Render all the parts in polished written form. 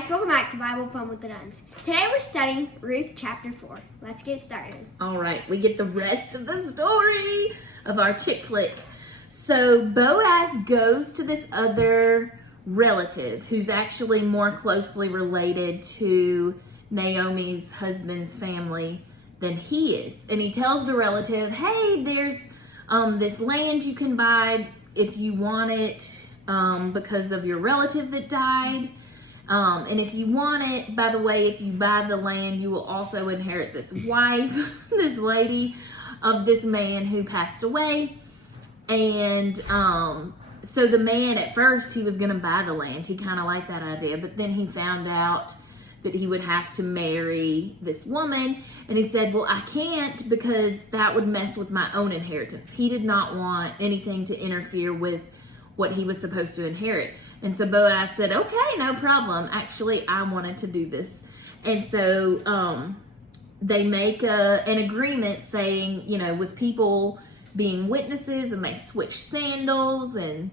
guys, welcome back to Bible Fun with the Nuns. Today we're studying Ruth chapter 4. Let's get started. All right, we get the rest of the story of our chick flick. So Boaz goes to this other relative who's actually more closely related to Naomi's husband's family than he is. And he tells the relative, hey, there's this land you can buy if you want it because of your relative that died. And if you want it, by the way, if you buy the land, you will also inherit this wife, this lady of this man who passed away. And so the man, at first, he was going to buy the land. He kind of liked that idea. But then he found out that he would have to marry this woman. And he said, well, I can't because that would mess with my own inheritance. He did not want anything to interfere with what he was supposed to inherit. And so Boaz said, okay, no problem. Actually, I wanted to do this. And so they make an agreement saying, you know, with people being witnesses, and they switch sandals, and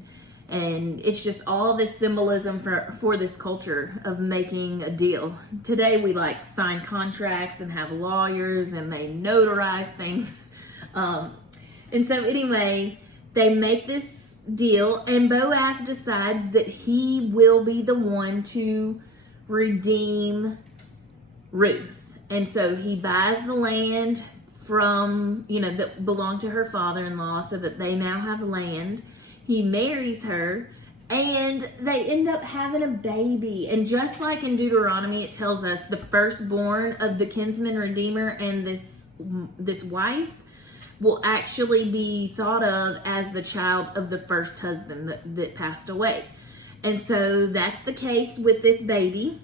it's just all this symbolism for this culture of making a deal. Today we like sign contracts and have lawyers and they notarize things. And so anyway, they make this deal, and Boaz decides that he will be the one to redeem Ruth. And so he buys the land from, you know, that belonged to her father-in-law, so that they now have land. He marries her, and they end up having a baby. And just like in Deuteronomy, it tells us the firstborn of the kinsman redeemer and this wife will actually be thought of as the child of the first husband that passed away. And so that's the case with this baby.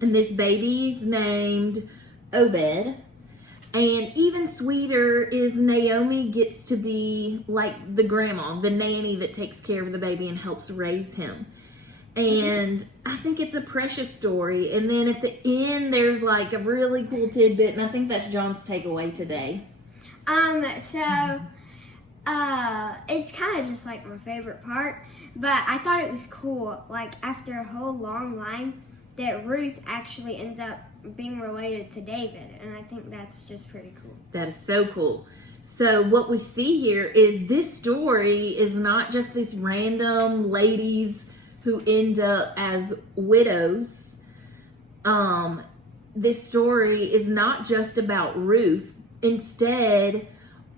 And this baby's named Obed. And even sweeter is Naomi gets to be like the grandma, the nanny that takes care of the baby and helps raise him. And I think it's a precious story. And then at the end, there's like a really cool tidbit, and I think that's John's takeaway today. It's kind of just like my favorite part, but I thought it was cool, like after a whole long line, that Ruth actually ends up being related to David, and I think that's just pretty cool. That is so cool. So what we see here is this story is not just these random ladies who end up as widows. This story is not just about Ruth. Instead,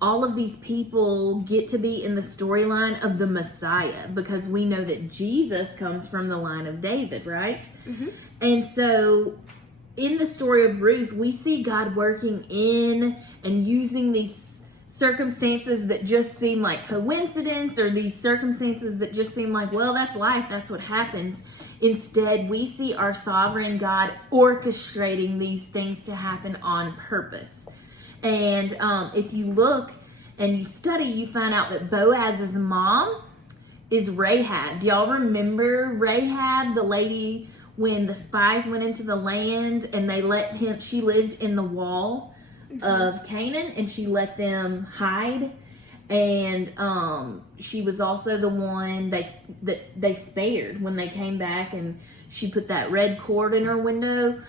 all of these people get to be in the storyline of the Messiah, because we know that Jesus comes from the line of David, right? Mm-hmm. And so in the story of Ruth, we see God working in and using these circumstances that just seem like coincidence, or these circumstances that just seem like, well, that's life, that's what happens. Instead, we see our sovereign God orchestrating these things to happen on purpose. And if you look and you study, you find out that Boaz's mom is Rahab. Do y'all remember Rahab, the lady when the spies went into the land and she lived in the wall of Canaan, and she let them hide? And she was also the one that they spared when they came back, and she put that red cord in her window.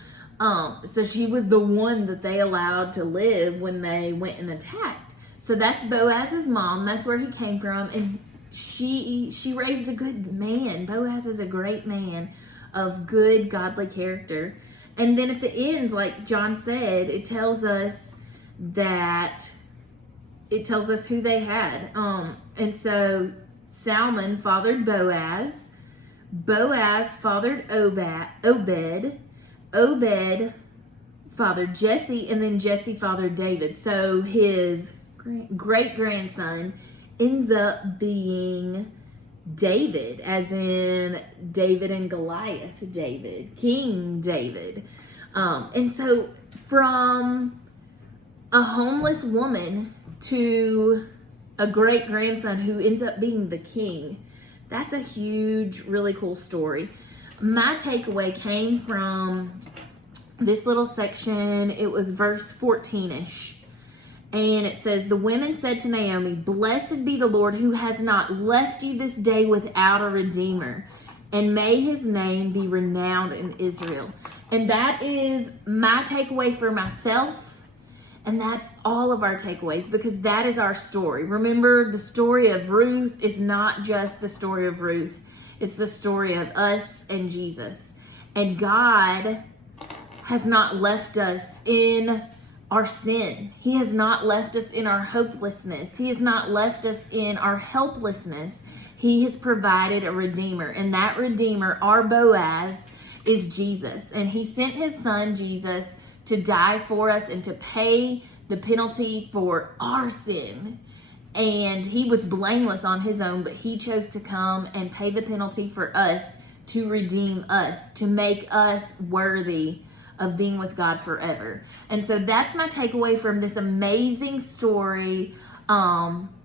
So she was the one that they allowed to live when they went and attacked. So that's Boaz's mom. That's where he came from. And she raised a good man. Boaz is a great man of good, godly character. And then at the end, like John said, it tells us who they had. And so Salmon fathered Boaz. Boaz fathered Obed. Obed fathered Jesse, and then Jesse fathered David. So his great-grandson ends up being David, as in David and Goliath David, King David. And so from a homeless woman to a great-grandson who ends up being the king, that's a huge, really cool story. My takeaway came from this little section. It was verse 14-ish. And it says, the women said to Naomi, blessed be the Lord who has not left you this day without a redeemer. and may his name be renowned in Israel. And that is my takeaway for myself, and that's all of our takeaways, because that is our story. Remember, the story of Ruth is not just the story of Ruth. It's the story of us and Jesus. And God has not left us in our sin. He has not left us in our hopelessness. He has not left us in our helplessness. He has provided a Redeemer. And that Redeemer, our Boaz, is Jesus. And he sent his son, Jesus, to die for us and to pay the penalty for our sin. And he was blameless on his own, but he chose to come and pay the penalty for us, to redeem us, to make us worthy of being with God forever. And so that's my takeaway from this amazing story,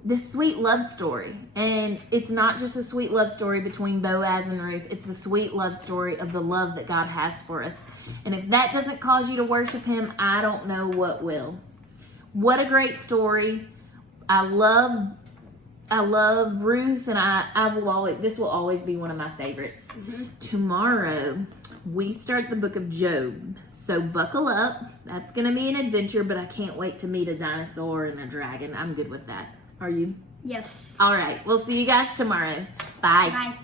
this sweet love story. And it's not just a sweet love story between Boaz and Ruth. It's the sweet love story of the love that God has for us. And if that doesn't cause you to worship him, I don't know what will. What a great story. I love Ruth, and this will always be one of my favorites. Mm-hmm. Tomorrow, we start the book of Job. So buckle up. That's going to be an adventure, but I can't wait to meet a dinosaur and a dragon. I'm good with that. Are you? Yes. All right. We'll see you guys tomorrow. Bye. Bye.